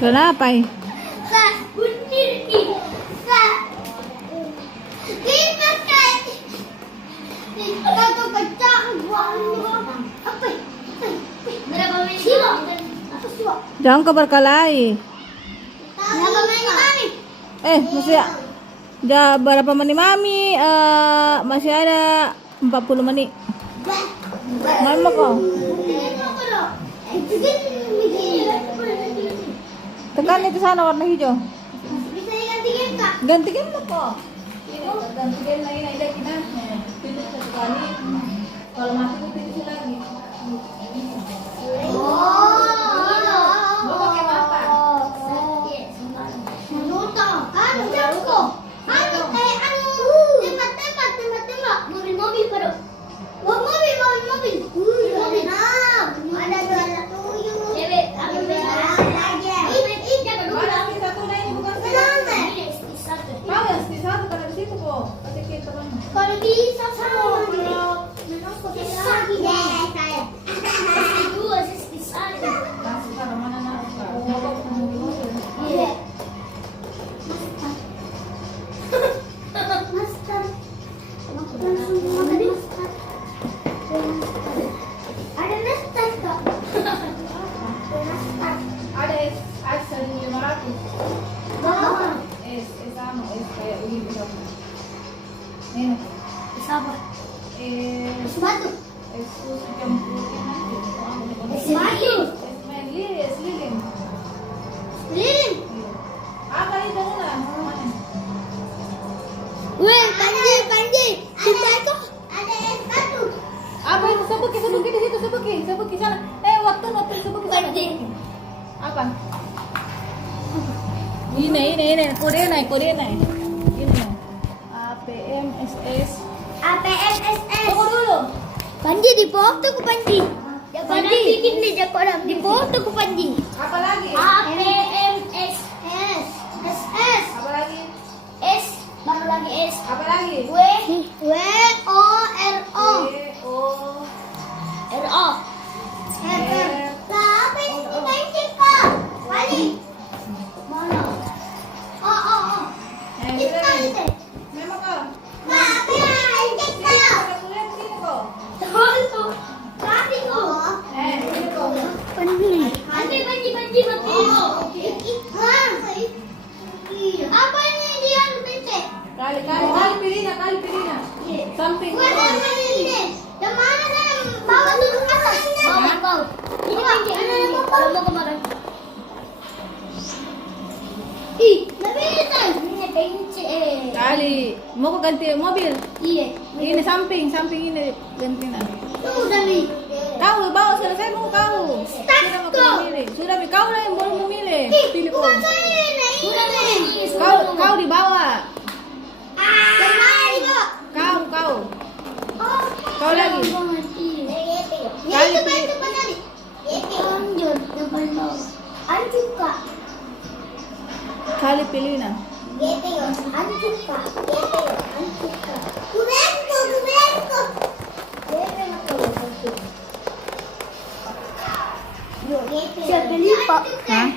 Kenapa? Kak, buntir ki. Kak. Kita kan. Kita kacang buang. Apa? Berapa menit? Apa sih? Jangan ke berkelahi. Berapa menit kami? Masih ya? Berapa menit mami? Masih ada 40 menit. Ngambek kok. Tekan itu sana warna hijau. Bisa digantikan kak? Ganti game lo kok. Ganti game lagi naik lagi nah. Pilih satu kali. Kalau mati itu pilih lagi. Mau pakai apa? Mobil pada. Wah, mobil. Ada jualan tuyul. Cewek, apa lagi? Ini jangan dulu. Mana satu lagi bukan satu. Mau ya satu karena di situ kok. Kasih kita kan. Kalau bisa sama memang lagi deh saya. Dua bisa. Kasih sana mana nak? Mau ketemu di mobil. Iya. Master. Langsung makan master. Ada master kok. Master. Ada es 1.500. Bawa. Es sama es kayak ini bisa. Ini Siapa? es Batu. es susu campur ini. Batu. Es lilin. Lilin. Apa itu mana? Mana? Weh, Panji. Kita itu ada es batu. Apa itu sebuki di situ sebuki sana. Waktu sebuki sana. Panji. Apa? Ini kode naik. Ini. APMSS. APMSS. Tunggu dulu. Panji di foto ku Panji. Ya Panji bikin di Jakarta di foto ku Panji. Apa lagi? APMSS. SS. Apa lagi? S baru lagi S. Apa lagi? W O R O. R O. Lah, apa ini Panji kak? Panji. Mana? Oh. Kita ini. Memang kau. Kak, apa yang Panji kak? Kuliah begini kok. Tonton. Tapi kok. Ini kok. Panji. Panji. Apa ini dia pencet? Kali pilihnya. Samping. Gua ada ini. Yang mana saya bawa dulu ke atas? Bawa. Ini Panji. Kalau mau kemarin. Ih, tapi ini pencet. Kali. Mau kau ganti mobil? Iya. Ini samping ini ganti nah. Tuh udah nih. Kau bawa selesai mau kau. Start Sudah mau kau. memilih. Sudah kau lah yang baru memilih. Pilih kau. Bukan saya ini. Kau di bawah. Yang mana di bawah? Kau. Oh. Kau lagi. Ya itu tadi. Lanjut depan bawah. Anjur kak. Kali pilih nah. Anjur kak. Kubenko. Siapa beli pak? Hah?